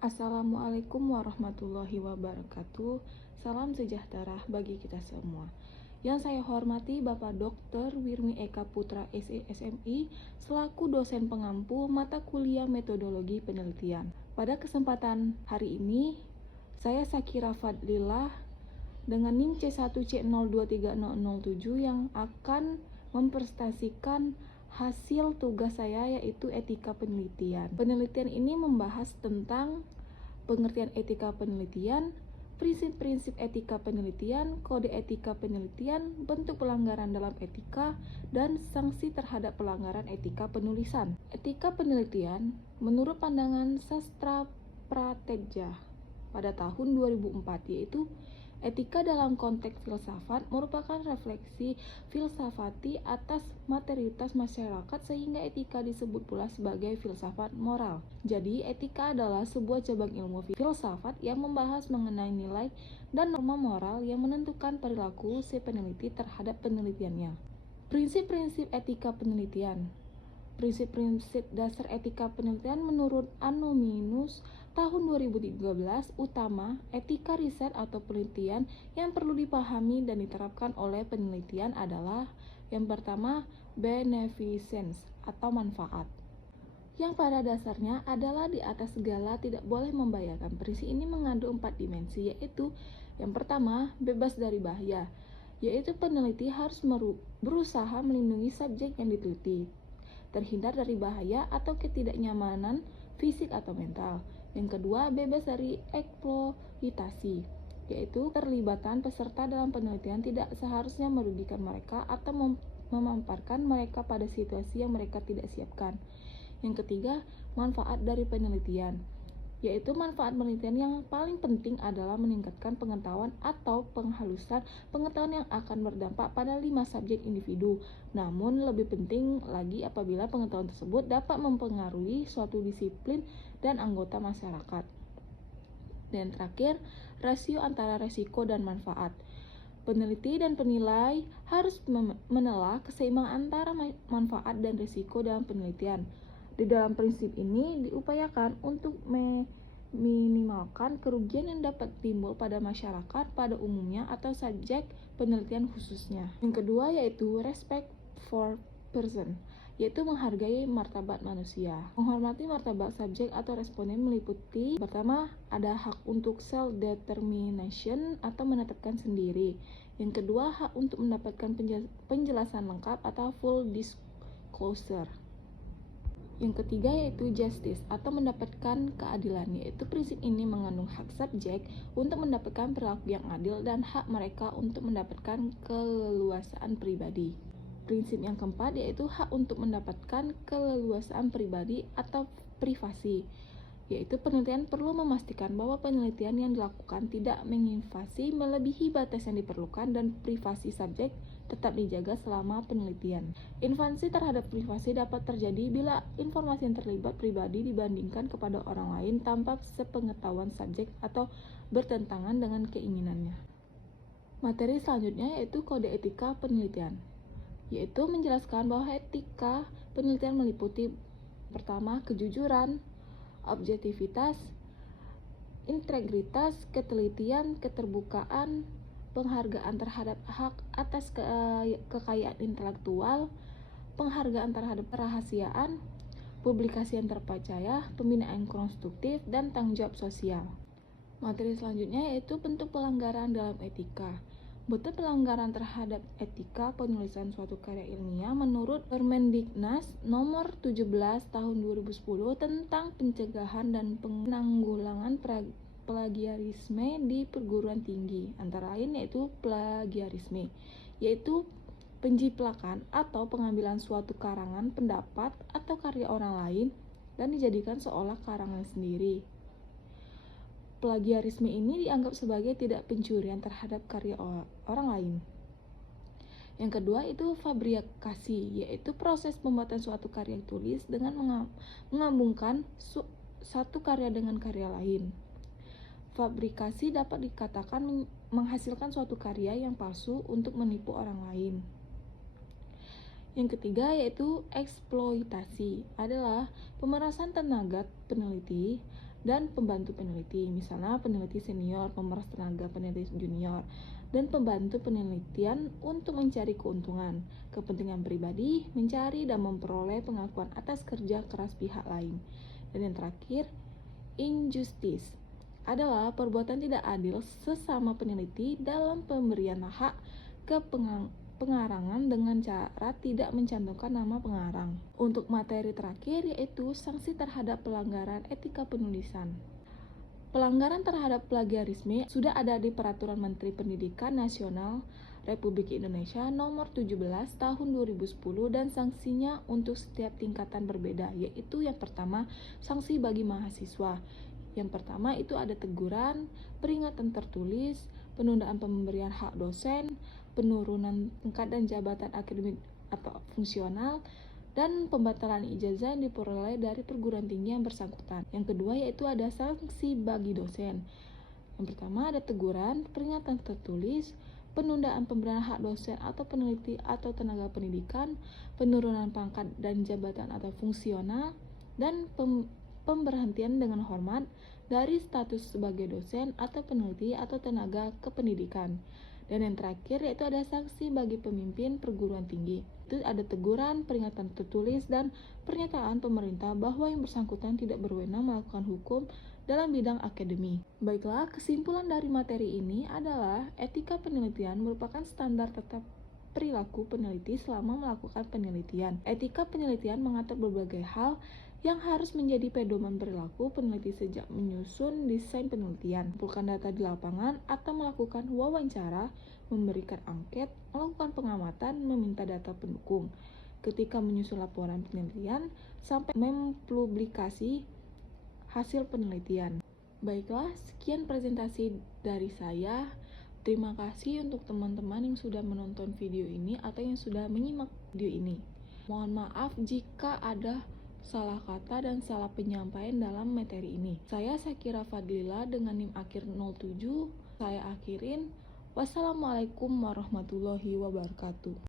Assalamualaikum warahmatullahi wabarakatuh. Salam sejahtera bagi kita semua. Yang saya hormati Bapak Dr. Wirmi Eka Putra SESMI selaku dosen pengampu mata kuliah metodologi penelitian. Pada kesempatan hari ini, saya Sakira Fadlilah dengan NIM C1C023007 yang akan mempresentasikan hasil tugas saya, yaitu etika penelitian. Penelitian ini membahas tentang pengertian etika penelitian, prinsip-prinsip etika penelitian, kode etika penelitian, bentuk pelanggaran dalam etika, dan sanksi terhadap pelanggaran etika penulisan. Etika penelitian menurut pandangan sastra Prateja pada tahun 2004, yaitu etika dalam konteks filsafat merupakan refleksi filsafati atas materialitas masyarakat, sehingga etika disebut pula sebagai filsafat moral. Jadi, etika adalah sebuah cabang ilmu filsafat yang membahas mengenai nilai dan norma moral yang menentukan perilaku si peneliti terhadap penelitiannya. Prinsip-prinsip etika penelitian. Prinsip-prinsip dasar etika penelitian menurut Annominus tahun 2013 utama etika riset atau penelitian yang perlu dipahami dan diterapkan oleh penelitian adalah: yang pertama, beneficence atau manfaat, yang pada dasarnya adalah di atas segala tidak boleh membahayakan. Prinsip ini mengandung 4 dimensi, yaitu yang pertama, bebas dari bahaya, yaitu peneliti harus berusaha melindungi subjek yang diteliti, terhindar dari bahaya atau ketidaknyamanan fisik atau mental. Yang kedua, bebas dari eksploitasi, yaitu terlibatan peserta dalam penelitian tidak seharusnya merugikan mereka atau memamparkan mereka pada situasi yang mereka tidak siapkan. Yang ketiga, manfaat dari penelitian, yaitu manfaat penelitian yang paling penting adalah meningkatkan pengetahuan atau penghalusan pengetahuan yang akan berdampak pada 5 subjek individu. Namun lebih penting lagi apabila pengetahuan tersebut dapat mempengaruhi suatu disiplin dan anggota masyarakat. Dan terakhir, rasio antara resiko dan manfaat. Peneliti dan penilai harus menelah keseimbangan antara manfaat dan risiko dalam penelitian. Di dalam prinsip ini diupayakan untuk meminimalkan kerugian yang dapat timbul pada masyarakat pada umumnya atau subjek penelitian khususnya. Yang kedua yaitu respect for person, yaitu menghargai martabat manusia. Menghormati martabat subjek atau responden meliputi: pertama, ada hak untuk self-determination atau menetapkan sendiri. Yang kedua, hak untuk mendapatkan penjelasan lengkap atau full disclosure. Yang ketiga yaitu justice atau mendapatkan keadilan, yaitu prinsip ini mengandung hak subjek untuk mendapatkan perilaku yang adil dan hak mereka untuk mendapatkan keleluasaan pribadi. Prinsip yang keempat yaitu hak untuk mendapatkan keleluasaan pribadi atau privasi, yaitu penelitian perlu memastikan bahwa penelitian yang dilakukan tidak menginvasi melebihi batas yang diperlukan dan privasi subjek tetap dijaga selama penelitian. Invasi terhadap privasi dapat terjadi bila informasi yang terlibat pribadi dibandingkan kepada orang lain tanpa sepengetahuan subjek atau bertentangan dengan keinginannya. Materi selanjutnya yaitu kode etika penelitian, yaitu menjelaskan bahwa etika penelitian meliputi: pertama, kejujuran, objektivitas, integritas, ketelitian, keterbukaan, penghargaan terhadap hak atas kekayaan intelektual, penghargaan terhadap kerahasiaan, publikasi yang terpercaya, pembinaan konstruktif, dan tanggung jawab sosial. Materi selanjutnya yaitu bentuk pelanggaran dalam etika. Bentuk pelanggaran terhadap etika penulisan suatu karya ilmiah menurut Permendiknas nomor 17 tahun 2010 tentang pencegahan dan penanggulangan plagiarisme di perguruan tinggi, antara lain yaitu plagiarisme, yaitu penjiplakan atau pengambilan suatu karangan pendapat atau karya orang lain dan dijadikan seolah karangan sendiri. Plagiarisme ini dianggap sebagai tidak pencurian terhadap karya orang lain. Yang kedua itu fabrikasi, yaitu proses pembuatan suatu karya tulis dengan menggabungkan satu karya dengan karya lain. Fabrikasi dapat dikatakan menghasilkan suatu karya yang palsu untuk menipu orang lain. Yang ketiga yaitu eksploitasi, adalah pemerasan tenaga peneliti dan pembantu peneliti, misalnya peneliti senior, pemeras tenaga, peneliti junior, dan pembantu penelitian untuk mencari keuntungan, kepentingan pribadi, mencari dan memperoleh pengakuan atas kerja keras pihak lain. Dan yang terakhir, injustice adalah perbuatan tidak adil sesama peneliti dalam pemberian hak ke pengarangan dengan cara tidak mencantumkan nama pengarang. Untuk materi terakhir yaitu sanksi terhadap pelanggaran etika penulisan. Pelanggaran terhadap plagiarisme sudah ada di Peraturan Menteri Pendidikan Nasional Republik Indonesia Nomor 17 Tahun 2010 dan sanksinya untuk setiap tingkatan berbeda, yaitu yang pertama, sanksi bagi mahasiswa. Yang pertama itu ada teguran, peringatan tertulis, penundaan pemberian hak dosen, penurunan pangkat dan jabatan akademik atau fungsional, dan pembatalan ijazah yang diperoleh dari perguruan tinggi yang bersangkutan. Yang kedua yaitu ada sanksi bagi dosen. Yang pertama ada teguran, peringatan tertulis, penundaan pemberian hak dosen atau peneliti atau tenaga pendidikan, penurunan pangkat dan jabatan atau fungsional, dan pemberhentian dengan hormat dari status sebagai dosen atau peneliti atau tenaga kependidikan. Dan yang terakhir yaitu ada sanksi bagi pemimpin perguruan tinggi. Itu ada teguran, peringatan tertulis, dan pernyataan pemerintah bahwa yang bersangkutan tidak berwenang melakukan hukum dalam bidang akademi. Baiklah, kesimpulan dari materi ini adalah etika penelitian merupakan standar tetap perilaku peneliti selama melakukan penelitian. Etika penelitian mengatur berbagai hal yang harus menjadi pedoman perilaku peneliti sejak menyusun desain penelitian, mengumpulkan data di lapangan, atau melakukan wawancara, memberikan angket, melakukan pengamatan, meminta data pendukung, ketika menyusun laporan penelitian, sampai mempublikasi hasil penelitian. Baiklah, sekian presentasi dari saya. Terima kasih untuk teman-teman yang sudah menonton video ini atau yang sudah menyimak video ini. Mohon maaf jika ada salah kata dan salah penyampaian dalam materi ini. Saya Syakira Fadlila dengan NIM akhir 07. Saya akhirin. Wassalamualaikum warahmatullahi wabarakatuh.